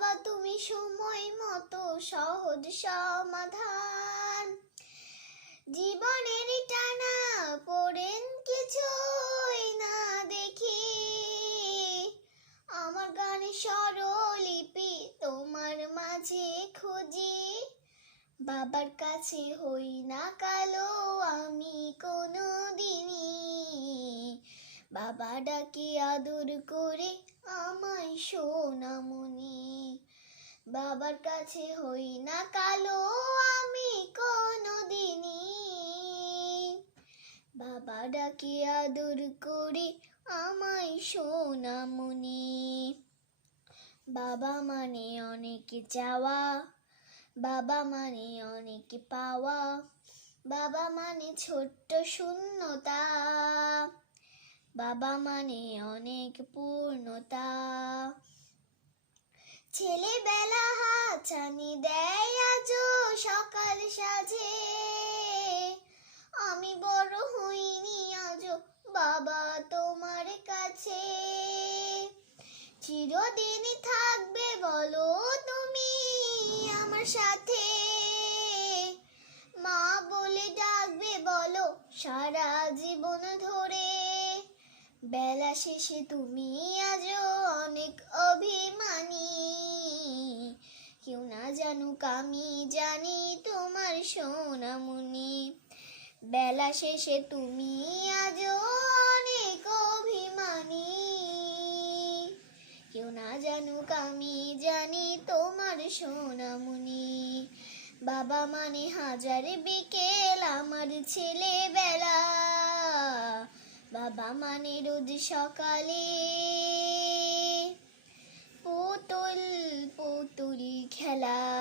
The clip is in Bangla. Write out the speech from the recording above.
বাবা, তুমি সময় মতো সহজ সমাধান। জীবনের টানা পড়েন কিছুই না দেখি। আমার গানে স্বরলিপি তোমার মাঝে খুঁজি। বাবার কাছে হই না কালো আমি বাবা ডাকে আদর করে, আমায় সোনামণি বাবার কাছে হই না কালো, আমি কোনো দিনই বাবা ডাকে আদর করে, আমায় সোনামণি বাবা মানে অনেক যাওয়া বাবা মানে অনেক পাওয়া, বাবা মানে ছোট্ট শূন্যতা। বাবা মানে অনেক পূর্ণতা। ছেলেবেলা হাছানি দেয় আজও সকাল সাজে। আমি বড় হইনি আজও বাবা তোমার কাছে। চিরদিনই থাকবে বলো তুমি আমার সাথে। মা বলে ডাকবে বলো সারা জীবন ধরে বেলা শেষে তুমি আজও অনেক অভিমানী। কেউ না জানুক আমি জানি তোমার সোনামুনি বেলা শেষে তুমি আজও অনেক অভিমানী। কেউ না জানুক আমি জানি তোমার সোনামুনি বাবা মানে হাজার বিকেল আমার ছেলেবেলা। বাবা মানে রোজ সকালে। পুতুল পুতুল খেলা।